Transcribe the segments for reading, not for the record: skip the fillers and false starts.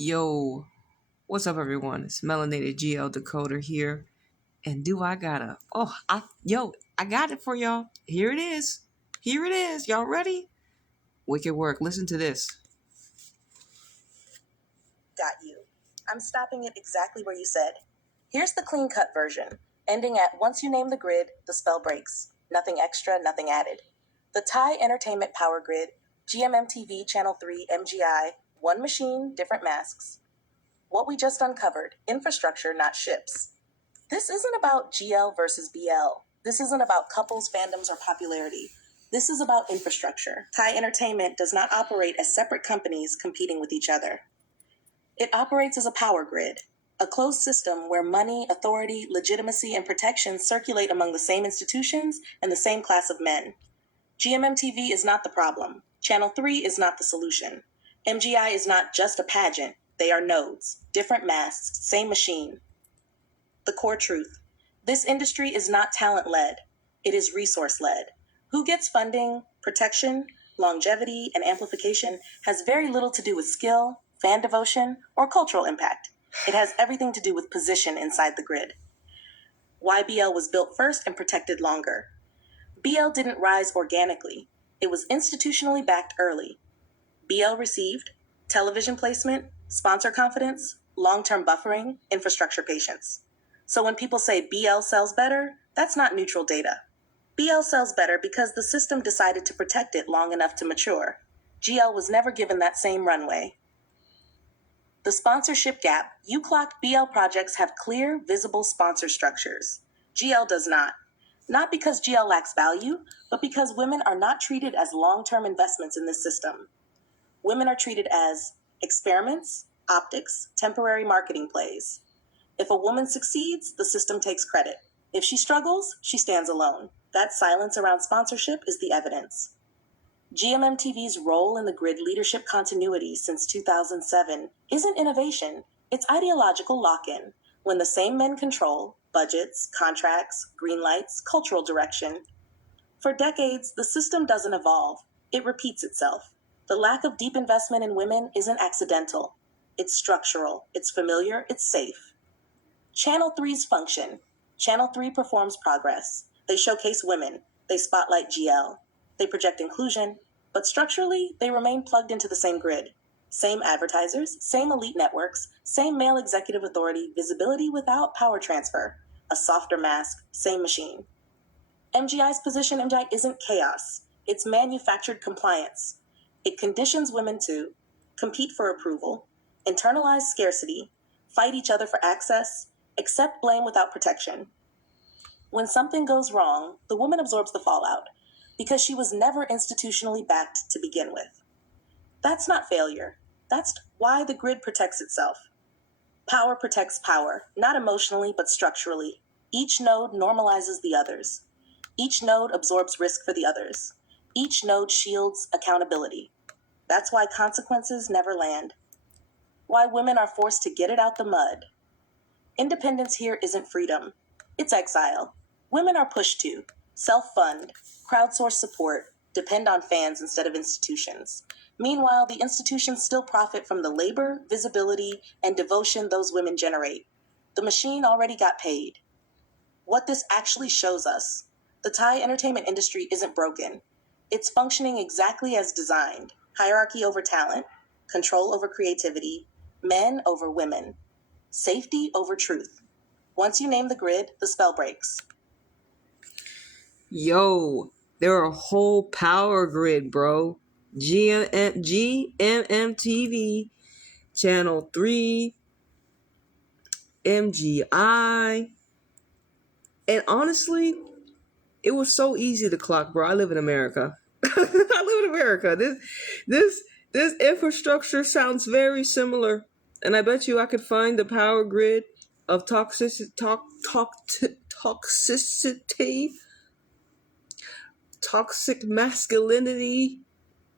Yo, what's up, everyone? It's Melanated GL Decoder here, and I got it for y'all. Here it is. Y'all ready? Wicked work. Listen to this. Got you. I'm stopping it exactly where you said. Here's the clean-cut version, ending at once you name the grid, the spell breaks. Nothing extra, nothing added. The Thai Entertainment Power Grid, GMMTV Channel 3 MGI, one machine, different masks. What we just uncovered, infrastructure, not ships. This isn't about GL versus BL. This isn't about couples, fandoms, or popularity. This is about infrastructure. Thai Entertainment does not operate as separate companies competing with each other. It operates as a power grid, a closed system where money, authority, legitimacy, and protection circulate among the same institutions and the same class of men. GMMTV is not the problem. Channel 3 is not the solution. MGI is not just a pageant. They are nodes, different masks, same machine. The core truth. This industry is not talent-led. It is resource-led. Who gets funding, protection, longevity, and amplification has very little to do with skill, fan devotion, or cultural impact. It has everything to do with position inside the grid. YBL was built first and protected longer. BL didn't rise organically. It was institutionally backed early. BL received television placement, sponsor confidence, long-term buffering, infrastructure patience. So when people say BL sells better, that's not neutral data. BL sells better because the system decided to protect it long enough to mature. GL was never given that same runway. The sponsorship gap, you clocked BL projects have clear, visible sponsor structures. GL does not. Not because GL lacks value, but because women are not treated as long-term investments in this system. Women are treated as experiments, optics, temporary marketing plays. If a woman succeeds, the system takes credit. If she struggles, she stands alone. That silence around sponsorship is the evidence. GMMTV's role in the grid leadership continuity since 2007 isn't innovation, it's ideological lock-in. When the same men control budgets, contracts, green lights, cultural direction. For decades, the system doesn't evolve. It repeats itself. The lack of deep investment in women isn't accidental. It's structural, it's familiar, it's safe. Channel 3's function. Channel 3 performs progress. They showcase women. They spotlight GL. They project inclusion, but structurally, they remain plugged into the same grid. Same advertisers, same elite networks, same male executive authority, visibility without power transfer. A softer mask, same machine. MGI's position, MGI isn't chaos. It's manufactured compliance. It conditions women to compete for approval, internalize scarcity, fight each other for access, accept blame without protection. When something goes wrong, the woman absorbs the fallout because she was never institutionally backed to begin with. That's not failure. That's why the grid protects itself. Power protects power, not emotionally, but structurally. Each node normalizes the others. Each node absorbs risk for the others. Each node shields accountability. That's why consequences never land. Why women are forced to get it out the mud. Independence here isn't freedom. It's exile. Women are pushed to self-fund, crowdsource support, depend on fans instead of institutions. Meanwhile, the institutions still profit from the labor, visibility, and devotion those women generate. The machine already got paid. What this actually shows us, the Thai entertainment industry isn't broken. It's functioning exactly as designed. Hierarchy over talent, control over creativity, men over women, safety over truth. Once you name the grid, the spell breaks. Yo, they're a whole power grid, bro. GMMTV, Channel 3, MGI. And honestly, it was so easy to clock, bro. I live in America. This infrastructure sounds very similar. And I bet you I could find the power grid of toxicity, toxic masculinity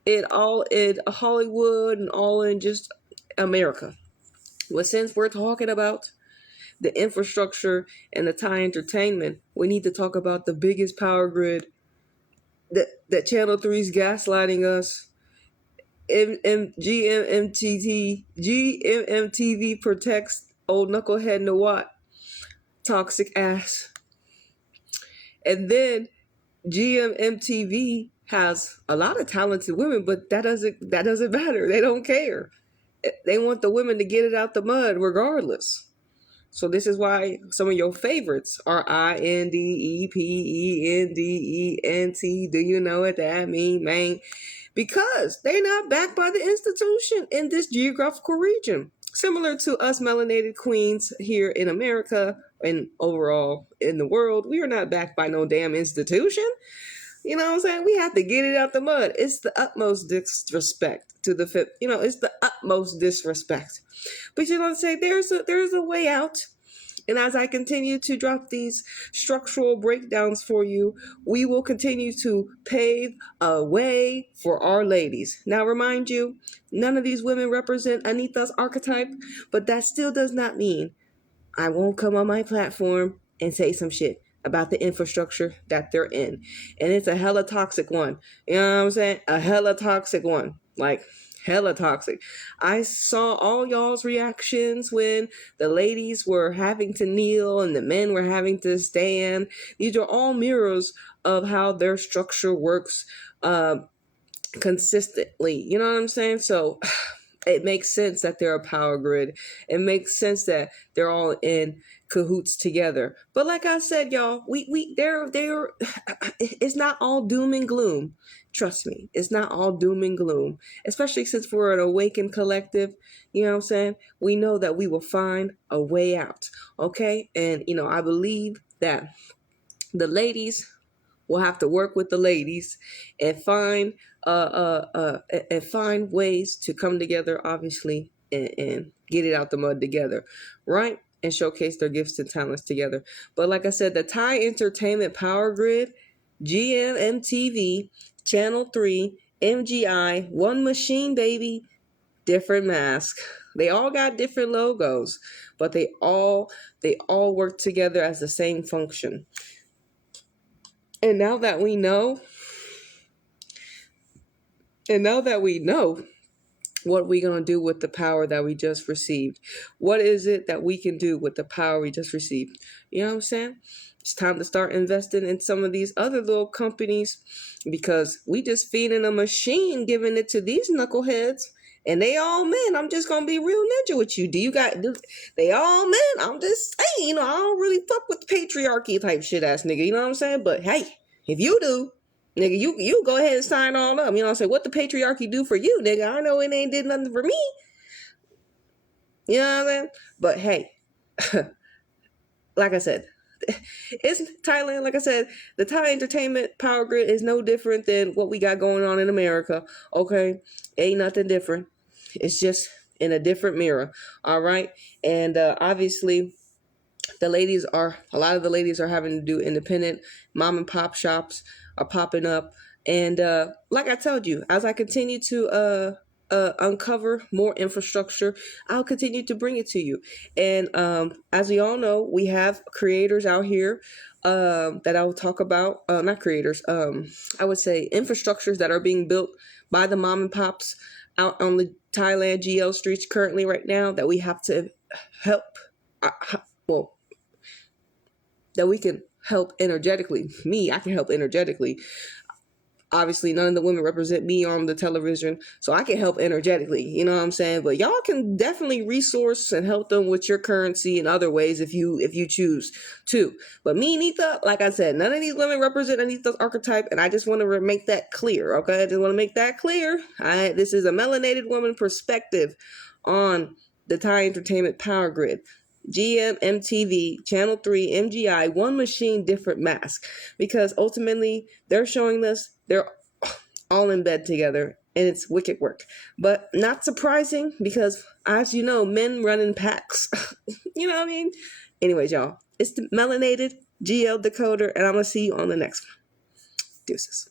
in Hollywood and all in just America. Well, since we're talking about the infrastructure and the Thai entertainment, we need to talk about the biggest power grid that Channel 3's gaslighting us GMMTV protects old knucklehead Nawat, toxic ass. And then GMMTV has a lot of talented women, but that doesn't matter. They don't care. They want the women to get it out the mud regardless. So this is why some of your favorites are INDEPENDENT. Do you know what that mean, man? Because they're not backed by the institution in this geographical region. Similar to us melanated queens here in America and overall in the world, we are not backed by no damn institution. You know what I'm saying? We have to get it out the mud. It's the utmost disrespect to the fifth. You know, it's the utmost disrespect. But you know what I'm saying? There's a way out. And as I continue to drop these structural breakdowns for you, we will continue to pave a way for our ladies. Now, remind you, none of these women represent Anita's archetype, but that still does not mean I won't come on my platform and say some shit about the infrastructure that they're in. And it's a hella toxic one. You know what I'm saying? A hella toxic one. Like, hella toxic. I saw all y'all's reactions when the ladies were having to kneel and the men were having to stand. These are all mirrors of how their structure works consistently. You know what I'm saying? So it makes sense that they're a power grid. It makes sense that they're all in cahoots together. But like I said, y'all, they're it's not all doom and gloom. Trust me, it's not all doom and gloom, especially since we're an awakened collective. You know what I'm saying? We know that we will find a way out. Okay. And, you know, I believe that the ladies will have to work with the ladies and find ways to come together, obviously, and get it out the mud together, right? And showcase their gifts and talents together. But like I said, the Thai Entertainment Power Grid, GMMTV, Channel 3, MGI, one machine, baby, different mask. They all got different logos, but they all work together as the same function. And now that we know what we're going to do with the power that we just received, what is it that we can do with the power we just received? You know what I'm saying? It's time to start investing in some of these other little companies, because we just feeding a machine, giving it to these knuckleheads. And they all men. I'm just going to be real ninja with you. They all men. I'm just saying, you know, I don't really fuck with the patriarchy type shit ass nigga. You know what I'm saying? But hey, if you do, nigga, you go ahead and sign all up. You know what I'm saying? What the patriarchy do for you, nigga? I know it ain't did nothing for me. You know what I'm saying? But hey, like I said, it's Thailand. Like I said, the Thai Entertainment Power Grid is no different than what we got going on in America. Okay, ain't nothing different. It's just in a different mirror. All right, and obviously, a lot of the ladies are having to do independent mom and pop shops are popping up, and like I told you, as I continue to uncover more infrastructure, I'll continue to bring it to you. And as we all know, we have creators out here that I will talk about. Not creators, I would say infrastructures that are being built by the mom and pops out on the Thailand GL streets currently right now, that we have to help. That we can help energetically. I can help energetically. Obviously, none of the women represent me on the television, so I can help energetically. You know what I'm saying? But y'all can definitely resource and help them with your currency in other ways if you choose to. But me, Anita, like I said, none of these women represent Anita's archetype, and I just want to make that clear. Okay, I just want to make that clear. This is a melanated woman perspective on the Thai Entertainment Power Grid. GMMTV, Channel 3, MGI, one machine, different mask. Because ultimately, they're showing us they're all in bed together, and it's wicked work. But not surprising, because, as you know, men run in packs. You know what I mean? Anyways, y'all, it's the melanated GL Decoder, and I'm going to see you on the next one. Deuces.